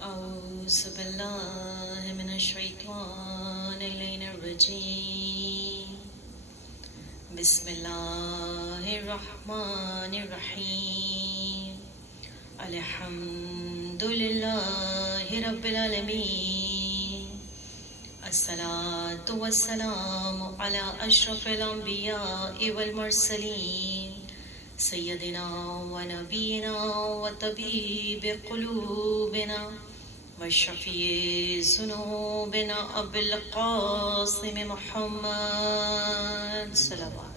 أعوذ بالله من الشيطان اللعين الرجيم بسم الله الرحمن الرحيم الحمد لله رب العالمين الصلاة والسلام على أشرف الأنبياء والمرسلين سيدنا ونبينا وطبيب قلوبنا وشفيع ذنوبنا أبي القاسم محمد صلوات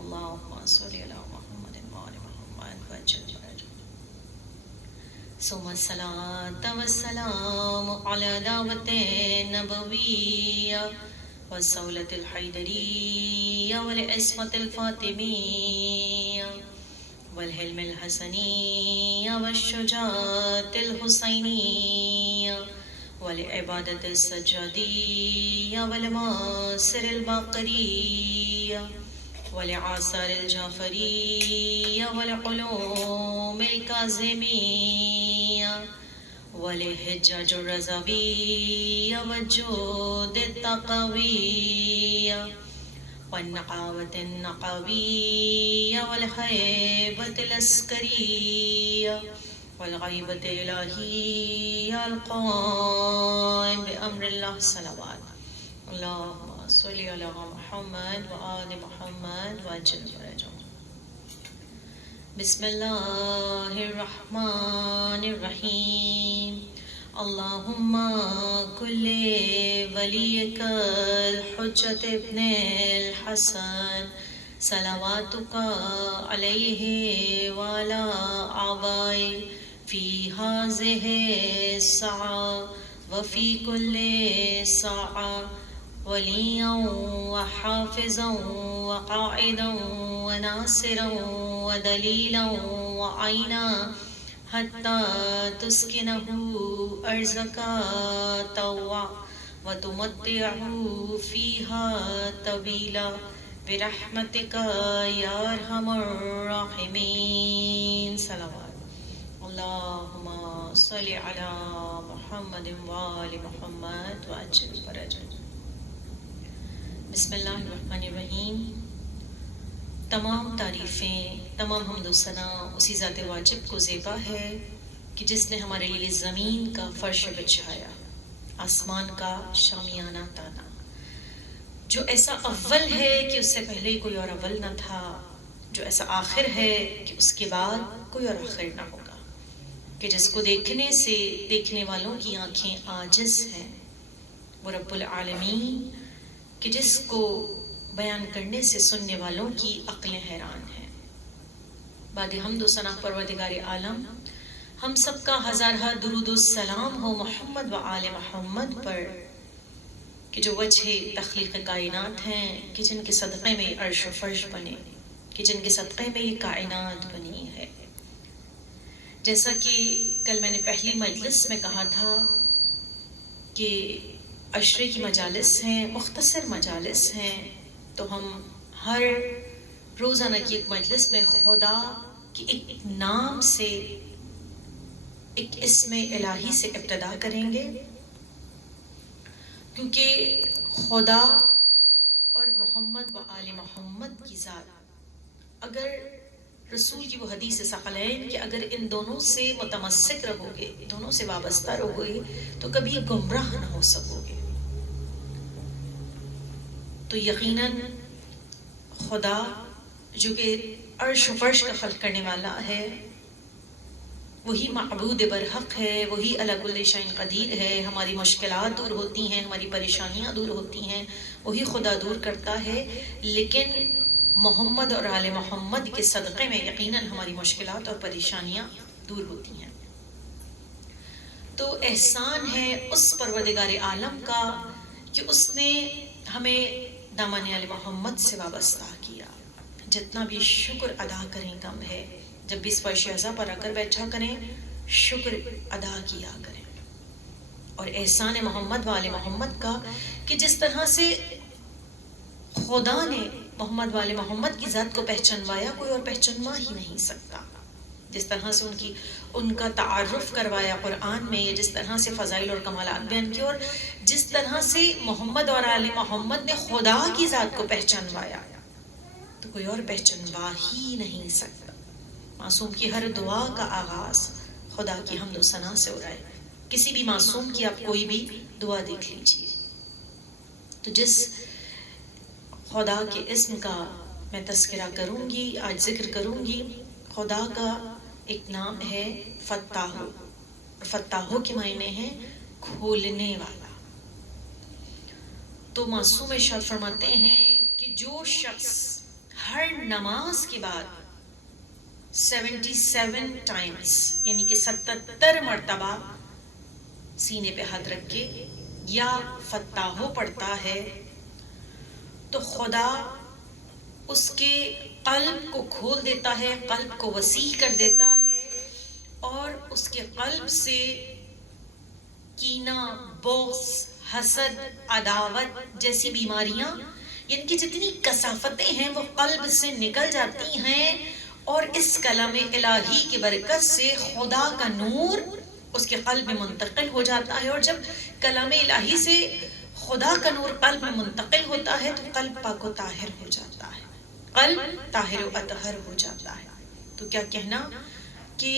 اللهم صل على محمد وآل محمد وجل فرجه ثم الصلاة والسلام على دعوة النبوية والسولة الحيدرية والعصمة الفاطمية والحلم الحسنية والشجاعة الحسينية والعبادة السجادية والماسر الباقرية والآثار الجعفرية والعلوم الكاظمية والحجج الرضوية والجود التقوية والنقاوة النقوية والهيبة العسكرية والغيبة الإلهية القائم بأمر الله صلوات اللهم صل على محمد وآل محمد وعجل فرجهم بسم الله الرحمن الرحيم اللهم كل وليك الحجة ابن الحسن صلواتك عليه وعلى آبائه في هذه الساعة وفي كل ساعة وليا وحافظا وقائدا وناصرا ودليلا وعينا حتى تسكنه أرزك طوعا وتمتعه فيها طويلا برحمتك يا أرحم الراحمين صلوات اللهم صل على محمد وآل محمد وعجل فرجه بسم اللہ الرحمن الرحیم تمام تعریفیں تمام حمد و ثنا اسی ذات واجب کو زیبا ہے کہ جس نے ہمارے لیے زمین کا فرش بچھایا آسمان کا شامیانہ تانا جو ایسا اول ہے کہ اس سے پہلے کوئی اور اول نہ تھا جو ایسا آخر ہے کہ اس کے بعد کوئی اور آخر نہ ہوگا کہ جس کو دیکھنے سے دیکھنے والوں کی آنکھیں عاجز ہیں وہ رب العالمین کہ جس کو بیان کرنے سے سننے والوں کی عقلیں حیران ہیں بعد حمد و ثنا پروردگار عالم ہم سب کا ہزارہ درود و سلام ہو محمد و آل محمد پر کہ جو وجہ تخلیق کائنات ہیں کہ جن کے صدقے میں عرش و فرش بنے کہ جن کے صدقے میں یہ کائنات بنی ہے جیسا کہ کل میں نے پہلی مجلس میں کہا تھا کہ عشرے کی مجالس ہیں مختصر مجالس ہیں تو ہم ہر روزانہ کی ایک مجلس میں خدا کی ایک نام سے ایک اسم الہی سے ابتدا کریں گے کیونکہ خدا اور محمد و آل محمد کی ذات اگر رسول کی وہ حدیث ثقلین کہ اگر ان دونوں سے متمسک رہو گے دونوں سے وابستہ رہو گے تو کبھی گمراہ نہ ہو سکو گے تو یقیناً خدا جو کہ عرش و فرش کا خلق کرنے والا ہے وہی معبود برحق ہے وہی علی کل شیء قدیر ہے ہماری مشکلات دور ہوتی ہیں ہماری پریشانیاں دور ہوتی ہیں وہی خدا دور کرتا ہے لیکن محمد اور آل محمد کے صدقے میں یقیناً ہماری مشکلات اور پریشانیاں دور ہوتی ہیں تو احسان ہے اس پروردگار عالم کا کہ اس نے ہمیں دامن آل محمد سے وابستہ کیا جتنا بھی شکر ادا کریں کم ہے جب بھی اس فرش اعضا پر آ کر بیٹھا کریں شکر ادا کیا کریں اور احسان محمد والے محمد کا کہ جس طرح سے خدا نے محمد والے محمد کی ذات کو پہچنوایا کوئی اور پہچنوا ہی نہیں سکتا. جس طرح سے ان کا تعارف کروایا قرآن میں، جس طرح سے فضائل اور کمالات بیان کیے، اور جس طرح سے محمد اور آل محمد نے خدا کی ذات کو پہچانوایا، تو کوئی اور پہچانوا ہی نہیں سکتا۔ معصوم کی ہر دعا کا آغاز خدا کی حمد و ثنا سے ہو رہا ہے۔ کسی بھی معصوم کی آپ کوئی بھی دعا دیکھ لیجیے، تو جس خدا کے اسم کا میں تذکرہ کروں گی، آج ذکر کروں گی، خدا کا ایک نام ہے فتاح، اور فتاح کے معنی ہیں کھولنے والا۔ تو معصوم ارشاد فرماتے ہیں کہ جو شخص ہر نماز کے بعد 77 ٹائمز یعنی کہ 77 مرتبہ سینے پہ ہاتھ رکھ کے یا فتاح پڑھتا ہے، تو خدا اس کے قلب کو کھول دیتا ہے، قلب کو وسیع کر دیتا ہے، اور اس کے قلب سے کینہ، بغض، حسد، عداوت جیسی بیماریاں، یعنی کہ جتنی کثافتیں ہیں وہ قلب سے نکل جاتی ہیں، اور اس کلام الہی کی برکت سے خدا کا نور اس کے قلب میں منتقل ہو جاتا ہے، اور جب کلام الہی سے خدا کا نور قلب میں منتقل ہوتا ہے تو قلب پاک و طاہر ہو جاتا ہے، قلب طاہر و اطہر ہو جاتا ہے۔ تو کیا کہنا کہ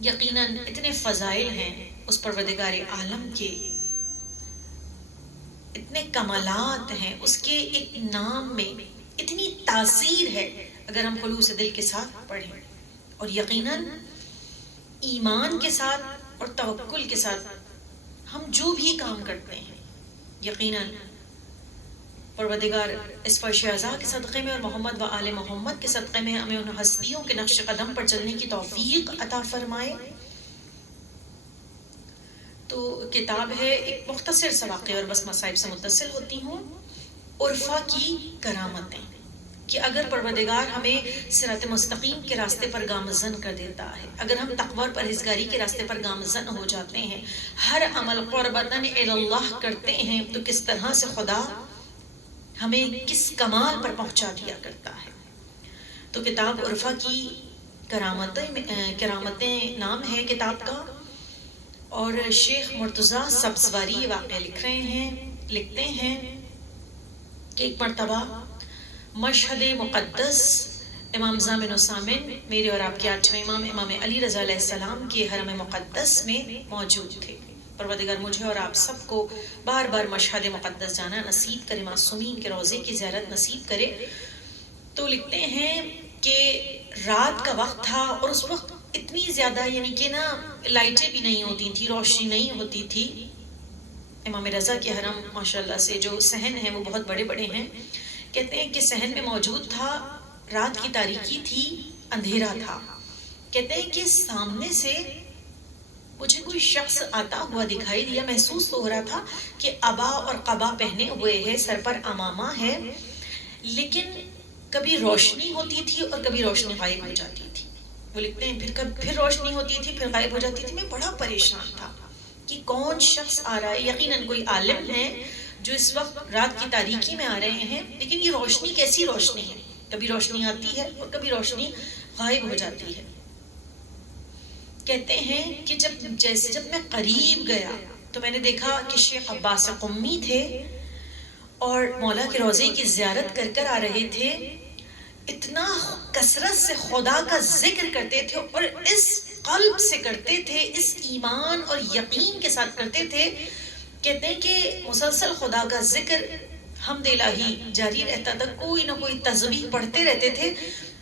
یقیناً اتنے فضائل ہیں اس پروردگار عالم کے، اتنے کمالات ہیں اس کے ایک نام میں، اتنی تاثیر ہے اگر ہم خلوص دل کے ساتھ پڑھیں، اور یقیناً ایمان کے ساتھ اور توکل کے ساتھ ہم جو بھی کام کرتے ہیں، یقیناً پروردگار اس فرش اعضاء کے صدقے میں اور محمد و آل محمد کے صدقے میں ہمیں ان ہستیوں کے نقش قدم پر چلنے کی توفیق عطا فرمائے۔ تو کتاب ہے ایک مختصر سا واقعہ اور بس مصائب سے متصل ہوتی ہوں، عرفہ کی کرامتیں، کہ اگر پروردگار ہمیں صراط مستقیم کے راستے پر گامزن کر دیتا ہے، اگر ہم تقوی اور پرہیزگاری کے راستے پر گامزن ہو جاتے ہیں، ہر عمل قربتاً اللہ کرتے ہیں، تو کس طرح سے خدا ہمیں کس کمال پر پہنچا دیا کرتا ہے۔ تو کتاب عرفہ کی کرامتیں نام ہے کتاب کا، اور شیخ مرتضیٰ سبزواری یہ واقعہ لکھتے ہیں کہ ایک مرتبہ مشہد مقدس امام زامن و سامن میرے اور آپ کے 8ویں امام امام علی رضا علیہ السلام کے حرم مقدس میں موجود تھے۔ پروردگار مجھے اور آپ سب کو بار بار مشہد مقدس جانا نصیب کرے، معصومین کے روضے کی زیارت نصیب کرے۔ تو لکھتے ہیں کہ رات کا وقت تھا، اور اس وقت اتنی زیادہ یعنی کہ نا لائٹیں بھی نہیں ہوتی تھی، روشنی نہیں ہوتی تھی۔ امام رضا کے حرم ماشاءاللہ سے جو صحن ہیں وہ بہت بڑے بڑے ہیں، کہتے ہیں کہ صحن میں موجود تھا، رات کی تاریکی تھی، اندھیرا تھا، کہتے ہیں کہ سامنے سے مجھے کوئی شخص آتا ہوا دکھائی دیا، محسوس تو ہو رہا تھا کہ عبا اور قبا پہنے ہوئے ہے، سر پر امامہ ہے، لیکن کبھی روشنی ہوتی تھی اور کبھی روشنی غائب ہو جاتی تھی۔ وہ لکھتے ہیں پھر روشنی ہوتی تھی، پھر غائب ہو جاتی تھی۔ میں بڑا پریشان تھا کہ کون شخص آ رہا ہے، یقیناً کوئی عالم ہے جو اس وقت رات کی تاریکی میں آ رہے ہیں، لیکن یہ روشنی کیسی روشنی ہے، کبھی روشنی آتی ہے اور کبھی روشنی غائب ہو جاتی ہے۔ کہتے ہیں کہ جب میں قریب گیا تو میں نے دیکھا کہ شیخ عباس قمی تھے اور مولا کے روضے کی زیارت کر آ رہے تھے، اتنا کثرت سے خدا کا ذکر کرتے تھے اور اس قلب سے کرتے تھے، اس ایمان اور یقین کے ساتھ کرتے تھے، کہتے ہیں کہ مسلسل خدا کا ذکر حمد الہی جاری رہتا تھا، کوئی نہ کوئی تسبیح پڑھتے رہتے تھے۔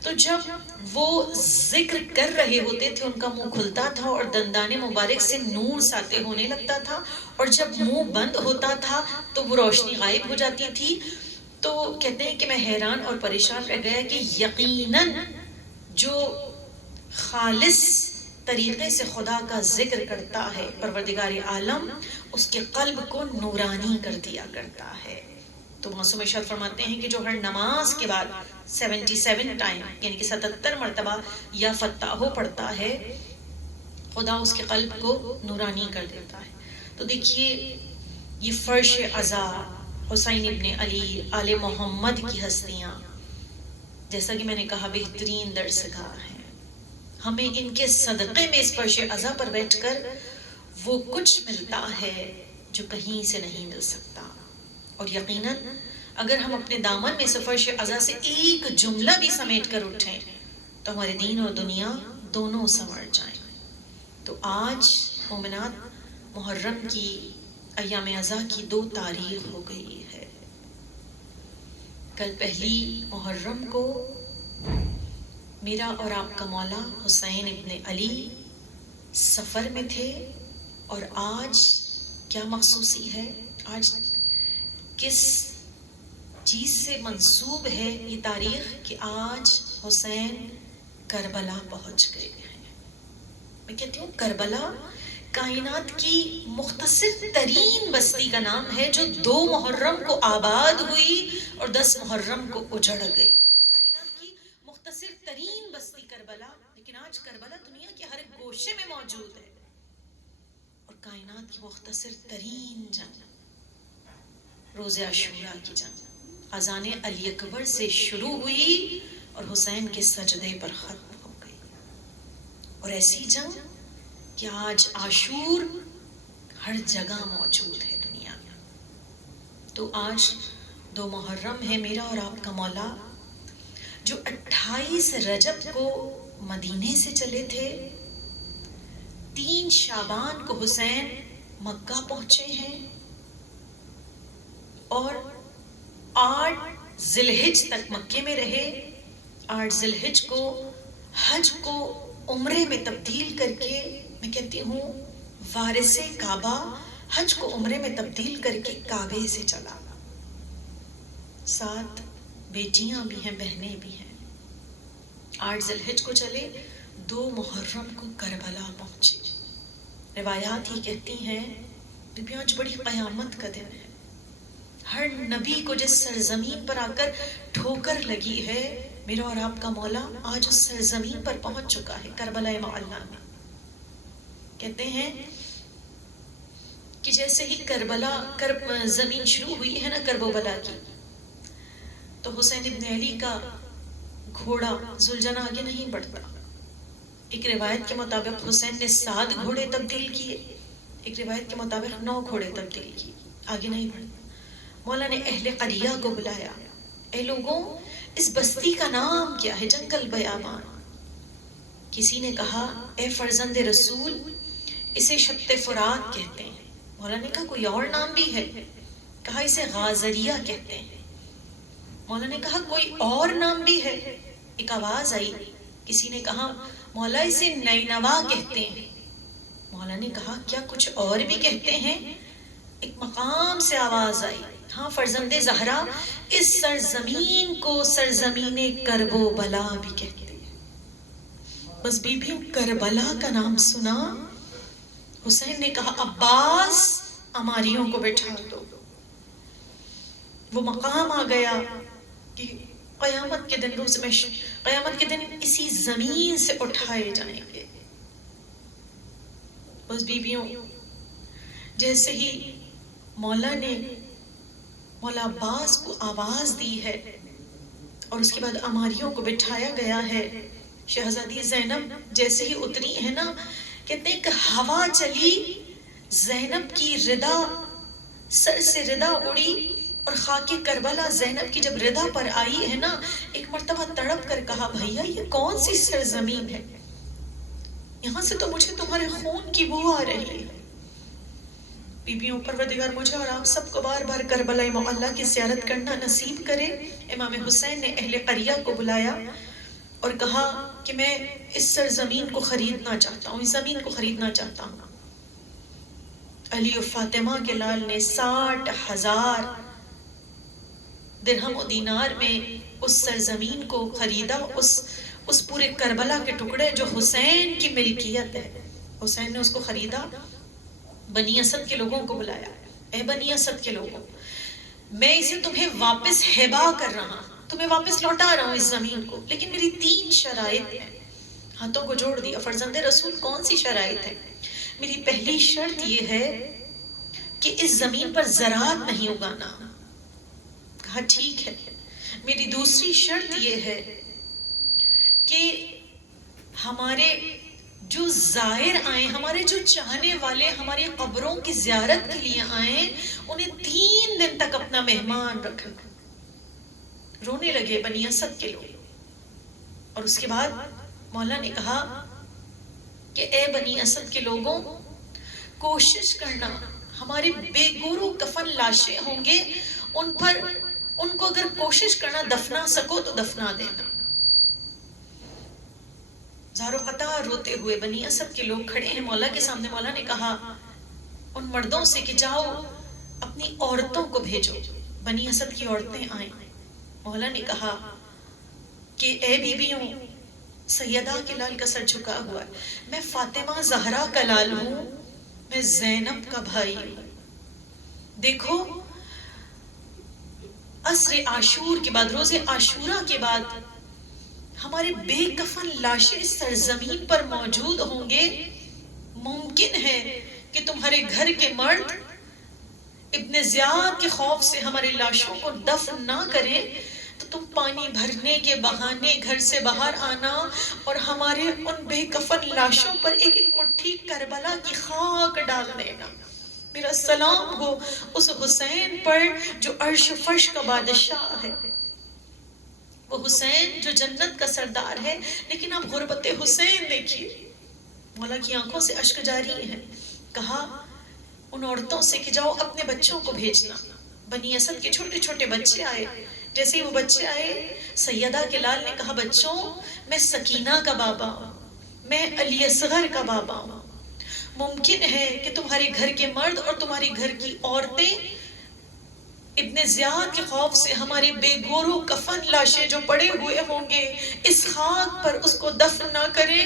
تو جب وہ ذکر کر رہے ہوتے تھے ان کا منہ کھلتا تھا اور دندان مبارک سے نور ساطع ہونے لگتا تھا، اور جب منہ بند ہوتا تھا تو وہ روشنی غائب ہو جاتی تھی۔ تو کہتے ہیں کہ میں حیران اور پریشان رہ گیا کہ یقیناً جو خالص طریقے سے خدا کا ذکر کرتا ہے پروردگار عالم اس کے قلب کو نورانی کر دیا کرتا ہے۔ تو معصوم ارشاد فرماتے ہیں کہ جو ہر نماز کے بعد 77 ٹائم یعنی کہ 77 مرتبہ یا فتاح پڑھتا ہے، خدا اس کے قلب کو نورانی کر دیتا ہے۔ تو دیکھیے یہ فرش عزا، حسین ابن علی، آل محمد کی ہستیاں، جیسا کہ میں نے کہا بہترین درسگاہ ہیں، ہمیں ان کے صدقے میں اس فرش عزا پر بیٹھ کر وہ کچھ ملتا ہے جو کہیں سے نہیں مل سکتا. اور یقیناً اگر ہم اپنے دامن میں اس فرش عزا سے ایک جملہ بھی سمیٹ کر اٹھیں تو ہمارے دین اور دنیا دونوں سنور جائیں. تو آج مومنات محرم کی ایام عزا کی 2 تاریخ ہو گئی ہے. کل پہلی محرم کو میرا اور آپ کا مولا حسین ابن علی سفر میں تھے. اور آج کیا مخصوصی ہے؟ آج کس چیز سے منسوب ہے یہ تاریخ کہ آج حسین کربلا پہنچ گئے ہیں. میں کہتی ہوں کربلا کائنات کی مختصر ترین بستی کا نام ہے جو 2 محرم کو آباد ہوئی اور 10 محرم کو اجڑ گئی. کائنات کی مختصر ترین بستی کربلا، لیکن آج کربلا دنیا کے ہر گوشے میں موجود ہے. اور کائنات کی مختصر ترین جنگ روز عاشوراء کی جنگ اذان علی اکبر سے شروع ہوئی اور حسین کے سجدے پر ختم ہو گئی. اور ایسی جنگ کہ آج عاشور ہر جگہ موجود ہے دنیا میں. تو آج 2 محرم ہے میرا اور آپ کا مولا جو 28 رجب کو مدینے سے چلے تھے. 3 شعبان کو حسین مکہ پہنچے ہیں اور 8 ذی الحج تک مکے میں رہے. 8 ذی الحج کو حج کو عمرے میں تبدیل کر کے، میں کہتی ہوں وارث کعبہ حج کو عمرے میں تبدیل کر کے کعبے سے چلا. 7 بیٹیاں بھی ہیں، بہنیں بھی ہیں. 8 ذی الحج کو چلے، 2 محرم کو کربلا پہنچے. روایات ہی کہتی ہیں بیبیوں آج بڑی قیامت کا دن ہے. ہر نبی کو جس سرزمین پر آ کر ٹھوکر لگی ہے، میرا اور آپ کا مولا آج اس سرزمین پر پہنچ چکا ہے، کربلا معلیٰ میں. کہتے ہیں کہ جیسے ہی کربلا زمین شروع ہوئی ہے نا کرب و بلا کی، تو حسین ابن علی کا گھوڑا ذوالجناح آگے نہیں بڑھتا. ایک روایت کے مطابق حسین نے 7 گھوڑے تبدیل کیے، ایک روایت کے مطابق 9 گھوڑے تبدیل کیے، آگے نہیں بڑھتا. مولا نے اہل قریہ کو بلایا، اے لوگوں اس بستی کا نام کیا ہے؟ جنگل بیابان. کسی نے کہا اے فرزند رسول اسے شط فرات کہتے ہیں. مولا نے کہا کوئی اور نام بھی ہے؟ کہا اسے غازریہ کہتے ہیں. مولا نے کہا کوئی اور نام بھی ہے؟ ایک آواز آئی، کسی نے کہا مولا اسے نینوا کہتے ہیں. مولا نے کہا کیا کچھ اور بھی کہتے ہیں؟ ایک مقام سے آواز آئی، ہاں فرزند زہرا اس سرزمین کو سرزمین کرب و بلا بھی کہتے ہیں. بس بیبیوں کربلا کا نام سنا، حسین نے کہا عباس اماریوں کو بٹھا دو. وہ مقام آ گیا کہ قیامت کے دن قیامت کے دن اسی زمین سے اٹھائے جائیں گے. بس بیبیوں جیسے ہی مولا نے مولا عباس کو آواز دی ہے اور اس کے بعد اماریوں کو بٹھایا گیا ہے، شہزادی زینب جیسے ہی اتری ہے نا، کہتے ہیں کہ ہوا چلی، زینب کی ردا سر سے ردا اڑی اور خاک کربلا زینب کی جب ردا پر آئی ہے نا، ایک مرتبہ تڑپ کر کہا بھیا یہ کون سی سرزمین ہے؟ یہاں سے تو مجھے تمہارے خون کی بو آ رہی ہے. بیبیوں پروردگار مجھے اور آپ سب کو بار بار کربلا معلیٰ کی زیارت کرنا نصیب کرے. امام حسین نے اہل قریہ کو بلایا اور کہا کہ میں اس سرزمین کو خریدنا چاہتا ہوں، اس زمین کو خریدنا چاہتا ہوں. علی و فاطمہ کے لال نے 60,000 درہم و دینار میں اس سرزمین کو خریدا، اس پورے کربلا کے ٹکڑے جو حسین کی ملکیت ہے، حسین نے اس کو خریدا. بنی اسد کے لوگوں کو بلایا، اے بنی اسد کے لوگوں میں اسے تمہیں واپس ہبا کر رہا ہوں، تمہیں واپس لوٹا رہا ہوں اس زمین کو، لیکن میری 3 شرائط ہیں. ہاتھوں کو جوڑ دیا، فرزند رسول کون سی شرائط ہے؟ میری پہلی شرط یہ ہے کہ اس زمین پر زراعت نہیں اگانا. کہا ٹھیک ہے. میری دوسری شرط یہ ہے کہ ہمارے جو زائر آئے، ہمارے جو چاہنے والے ہماری قبروں کی زیارت کے لیے آئے، انہیں 3 دن تک اپنا مہمان رکھا۔ رونے لگے بنی اسد کے لوگ، اور اس کے بعد مولا نے کہا کہ اے بنی اسد کے لوگوں، کوشش کرنا ہمارے بے گورو کفن لاشیں ہوں گے، ان کو اگر کوشش کرنا دفنا سکو تو دفنا دینا۔ زارو قطار روتے ہوئے بنی اسد کے لوگ کھڑے ہیں مولا کے سامنے۔ مولا نے کہا ان مردوں سے کہ جاؤ اپنی عورتوں کو بھیجو۔ بنی اسد کی عورتیں آئیں۔ مولا نے کہا کہ اے بیویوں، سیدہ کے لال کا سر جھکا ہوا ہے، میں فاطمہ زہرا کا لال ہوں، میں زینب کا بھائی ہوں۔ دیکھو عصر عاشور کے بعد، روز عاشورہ کے بعد ہمارے بے کفن لاشیں اس سرزمین پر موجود ہوں گے۔ ممکن ہے کہ تمہارے گھر کے مرد ابن زیاد کے خوف سے ہماری لاشوں کو دفن نہ کریں، تو تم پانی بھرنے کے بہانے گھر سے باہر آنا اور ہمارے ان بے کفن لاشوں پر ایک ایک مٹھی کربلا کی خاک ڈال دینا۔ میرا سلام ہو اس حسین پر جو عرش و فرش کا بادشاہ ہے، وہ حسین جو جنت کا سردار ہے۔ لیکن آپ غربت حسین دیکھیے، مولا کی آنکھوں سے اشک جاری ہیں۔ کہا ان عورتوں سے کہ جاؤ اپنے بچوں کو بھیجنا۔ بنی اسد کے چھوٹے چھوٹے بچے آئے۔ جیسے ہی وہ بچے آئے، سیدہ کے لال نے کہا بچوں، میں سکینہ کا بابا ہوں، میں علی اصغر کا بابا ہوں۔ ممکن ہے کہ تمہارے گھر کے مرد اور تمہاری گھر کی عورتیں ابن زیاد کے خوف سے ہمارے بے گورو کفن لاشیں جو پڑے ہوئے ہوں گے اس خاک پر اس کو دفن نہ کرے،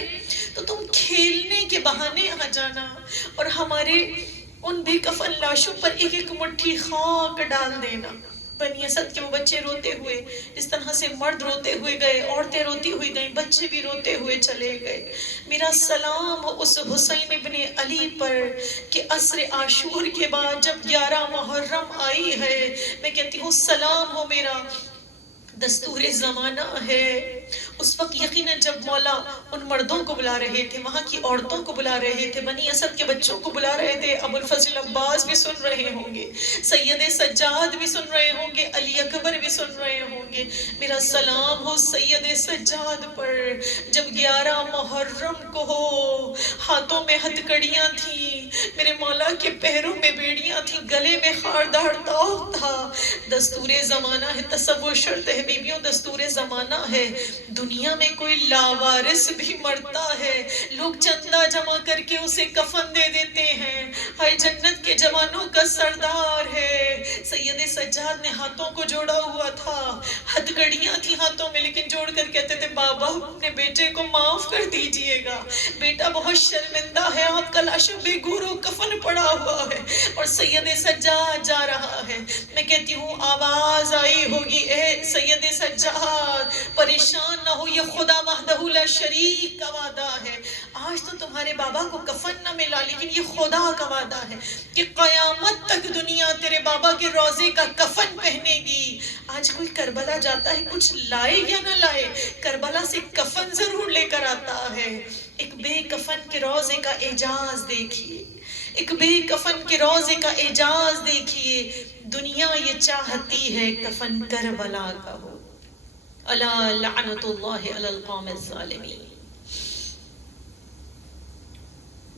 تو تم کھیلنے کے بہانے آ جانا اور ہمارے ان بے کفن لاشوں پر ایک ایک مٹھی خاک ڈال دینا۔ بنی اسد کے وہ بچے روتے ہوئے، اس طرح سے مرد روتے ہوئے گئے، عورتیں روتی ہوئی گئیں، بچے بھی روتے ہوئے چلے گئے۔ میرا سلام ہو اس حسین ابن علی پر کہ عصر عاشور کے بعد جب 11 محرم آئی ہے، میں کہتی ہوں سلام ہو میرا دستور زمانہ ہے۔ اس وقت یقیناً جب مولا ان مردوں کو بلا رہے تھے، وہاں کی عورتوں کو بلا رہے تھے، بنی اسد کے بچوں کو بلا رہے تھے، ابو الفضل عباس بھی سن رہے ہوں گے، سید سجاد بھی سن رہے ہوں گے، علی اکبر بھی سن رہے ہوں گے۔ میرا سلام ہو سید سجاد پر جب 11 محرم کو ہو، ہاتھوں میں ہتھکڑیاں تھیں، میرے مولا کے پیروں میں بیڑیاں تھیں، گلے میں خاردار طوق تھا۔ دستور زمانہ ہے، تصور شرط ہے بیبیوں، دستور زمانہ ہے۔ دنیا میں کوئی لاوارث بھی مرتا ہے، لوگ چندہ جمع کر کے اسے کفن دے دیتے ہیں۔ ہر جنت کے جوانوں کا سردار ہے۔ سید سجاد نے ہاتھوں کو جوڑا ہوا تھا، ہتھکڑیاں تھی ہاتھوں میں، لیکن جوڑ کر کہتے تھے بابا اپنے بیٹے کو معاف کر دیجئے گا، بیٹا بہت شرمندہ ہے، آپ کا لاشا بے گورو کفن پڑا ہوا ہے اور سید سجاد جا رہا ہے۔ میں کہتی ہوں آواز آئی ہوگی، اے سید سجاد پریشان نہ ہو، یہ خدا وحدہ لا شریک کا وعدہ ہے۔ آج تو تمہارے بابا کو کفن نہ ملا، لیکن یہ خدا کا وعدہ ہے کہ قیامت تک دنیا تیرے بابا کے روزے کا کفن پہنے گی۔ آج کوئی کربلا جاتا ہے، کچھ لائے یا نہ لائے، کربلا سے کفن ضرور لے کر آتا ہے۔ ایک بے کفن کے روزے کا اعجاز دیکھیے، ایک بے کفن کے روزے کا اعجاز دیکھیے۔ دنیا یہ چاہتی ہے کفن کربلا کا ہو۔ الا لعنت اللہ علی القوم الظالمین۔